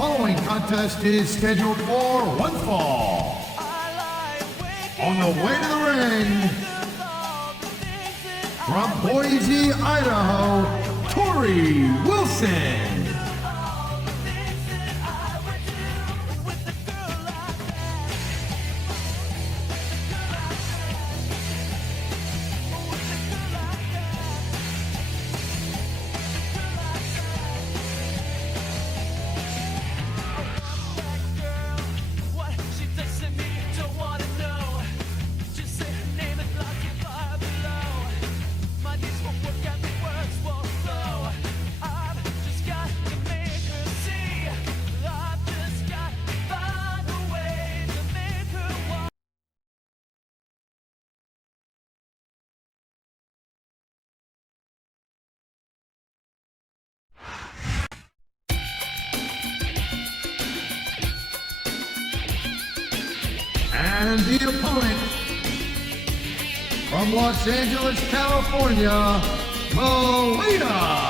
following contest is scheduled for one fall. On the way to the ring, from Boise, Idaho, Torrie Wilson. And the opponent, from Los Angeles, California, Melina.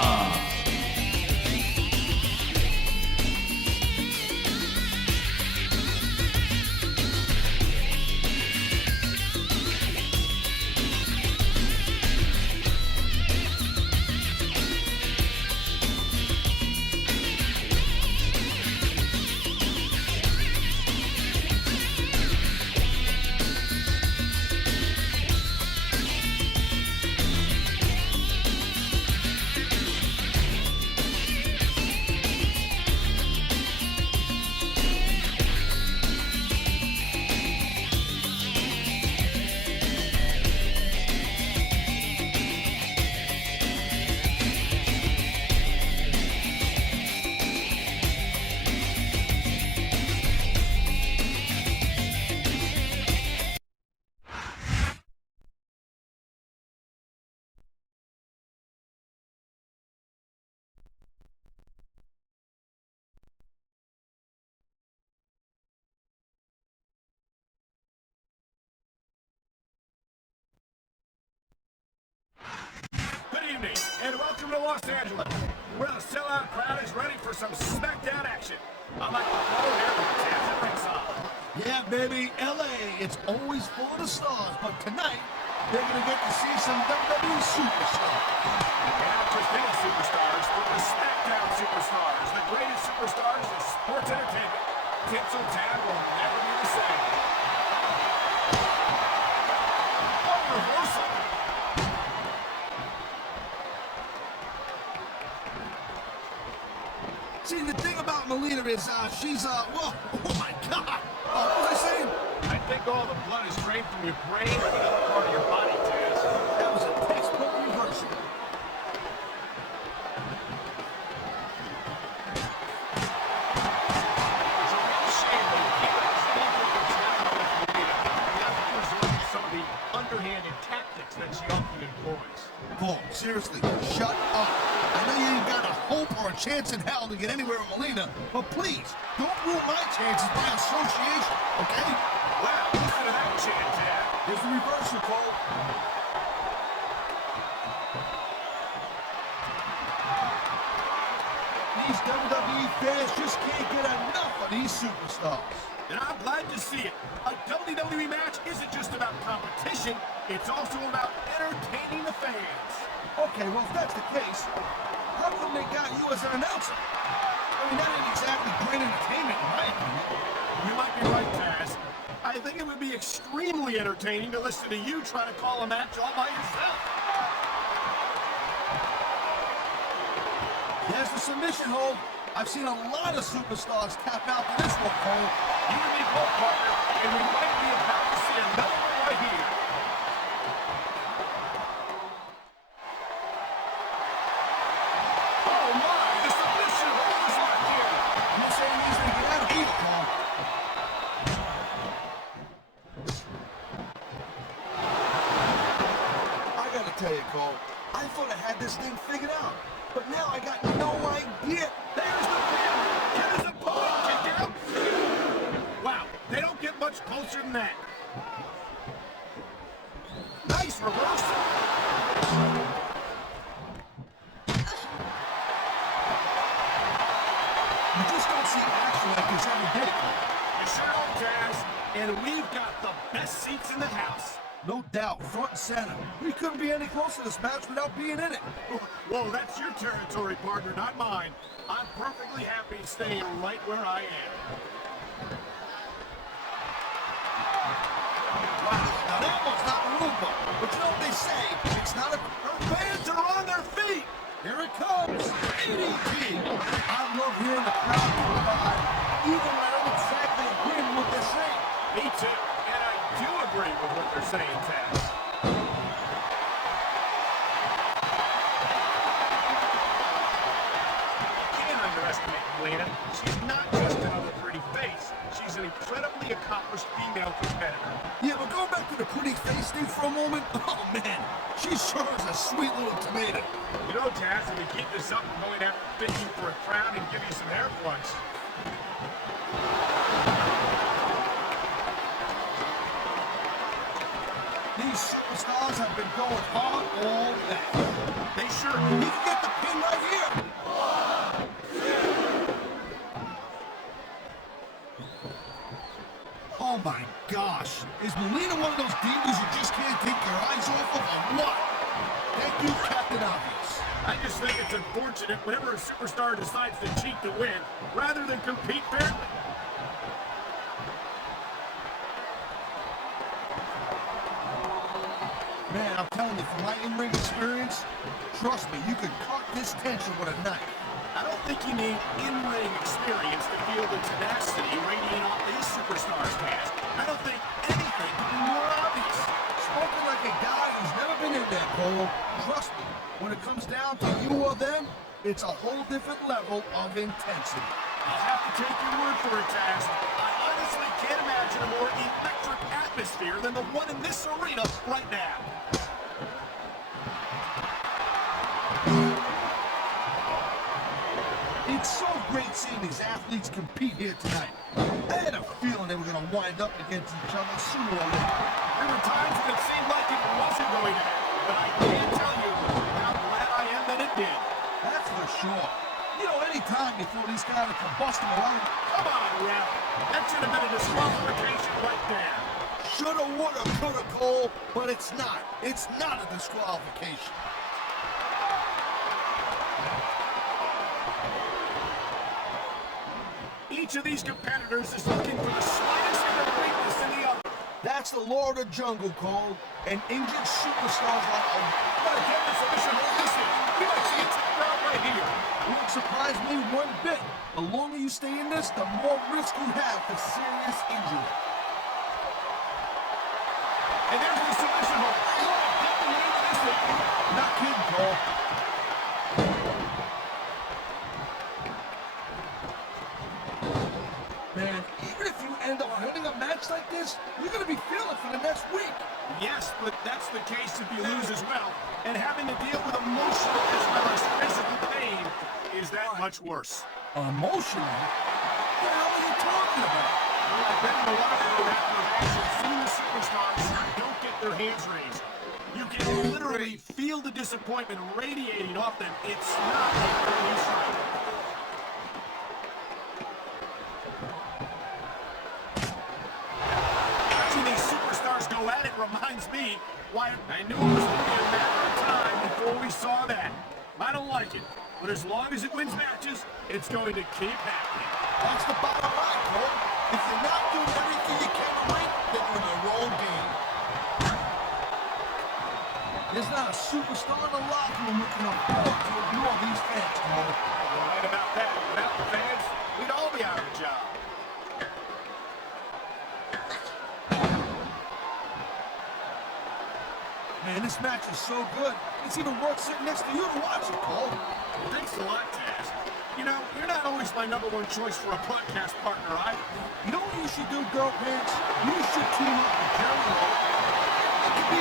And welcome to Los Angeles, where the sellout crowd is ready for some SmackDown action. I'm like the flow here with the Taz at ringside. Yeah, baby, LA, it's always full of the stars, but tonight, they're going to get to see some WWE superstars. And not just any superstars, but the SmackDown superstars, the greatest superstars in sports entertainment. Tinsel Tad will never be the same. What a reversal! See, the thing about Melina is, she's, whoa, oh my God. What was I saying? I think all the blood is drained from your brain or another part of your body, Taz. That was a textbook reversal. It's a real shame that you keep extending your time with Melina. You have to resort to some of the underhanded tactics that she often employs. Paul, seriously, shut up. I know you ain't got a hope or a chance in hell to get anywhere with Melina, but please, don't ruin my chances by association, okay? Well, listen to that chant, Tad. Here's the reversal, Cole. These WWE fans just can't get enough of these superstars. And I'm glad to see it. A WWE match isn't just about competition, it's also about entertaining the fans. Okay, well, if that's the case, how come they got you as an announcer? I mean, that ain't exactly great entertainment, in my opinion. You might be right, Taz. I think it would be extremely entertaining to listen to you try to call a match all by yourself. There's the submission hold. I've seen a lot of superstars tap out to this one, Cole. You and me both, partner, and we might be about to see another one right here. Oh my, the submission hold is locked in. You're saying he's going to get out of here, Cole. I got to tell you, Cole, I thought I had this thing figured out. But now I got no idea. There's the pin. Can his opponent kick out? Wow, they don't get much closer than that. Nice reversal. You just don't see seats in the house. No doubt, front and center. We couldn't be any closer to this match without being in it. Whoa, that's your territory, partner, not mine. I'm perfectly happy staying right where I am. Wow, now that one's not a rule book. But you know what they say, it's not a... Her fans are on their feet! Here it comes, DDT. I love hearing the crowd provide, even when I don't exactly agree with what they're saying. Me too, and I do agree with what they're saying, Taz. Can't underestimate Melina. She's not just another pretty face. She's an incredibly accomplished female competitor. Yeah, but going back to the pretty face thing for a moment, oh man, she sure is a sweet little tomato. You know, Taz, if you keep this up, I'm going to have to fit you for a crown and give you some hair plugs. These superstars have been going hard all day. They sure You can get the pin right here. Oh my gosh. Is Melina one of those divas you just can't take your eyes off of or what? Thank you, Captain Obvious. I just think it's unfortunate whenever a superstar decides to cheat to win, rather than compete fairly. Man, I'm telling you, from my in-ring experience, trust me, you could cut this tension with a knife. I don't think you need in-ring experience to feel the tenacity radiating off these superstars, Taz. I don't think anything could be more obvious. Spoken like a guy who's never been in there, Cole. Trust me, when it comes down to you or them, it's a whole different level of intensity. I'll have to take your word for it, Taz. I honestly can't imagine a more electric atmosphere than the one in this arena right now. It's so great seeing these athletes compete here tonight. I had a feeling they were going to wind up against each other sooner or later. There were times when it seemed like it wasn't going to happen, but I can't tell you how glad I am that it did. That's for sure. You know, any time you throw these kind of combusting around, Come on, Ralph. That should have been a disqualification right there. shoulda, woulda, coulda, Cole, but it's not. It's not a disqualification. Each of these competitors is looking for the slightest bit of weakness in the other. That's the law of the jungle, Cole. And injured superstars like Gotta get the submission hold this in. We might see it take out right here. won't surprise me one bit. The longer you stay in this, the more risk you have for serious injury. And there's the submission hold. Get the lead in this one. Not kidding, Cole. Man, even if you end up winning a match like this, you're gonna be feeling for the next week. Yes, but that's the case if you lose as well. And having to deal with emotional as well as physical pain is that much worse. Emotional? What the hell are you talking about? Well, I bet a lot of you after a match have seen the superstars don't get their hands raised. You can literally feel the disappointment radiating off them. It's not a fairly sight. Watching these superstars go at it reminds me why I knew it was only a matter of time before we saw that. I don't like it, but as long as it wins matches, it's going to keep happening. That's the bottom line, Cole. If you're not doing everything you can to win, then you're in the wrong game. There's not a superstar in the locker room who can afford to ignore these fans, Cole. You're right about that. Without the fans, we'd all be out of a job. Man, this match is so good. It's even worth sitting next to you to watch it, Cole. Thanks a lot, Taz. You know, you're not always my number one choice for a podcast partner, either. You know what you should do, girl pants? You should team up with Jerry Lawler. It could be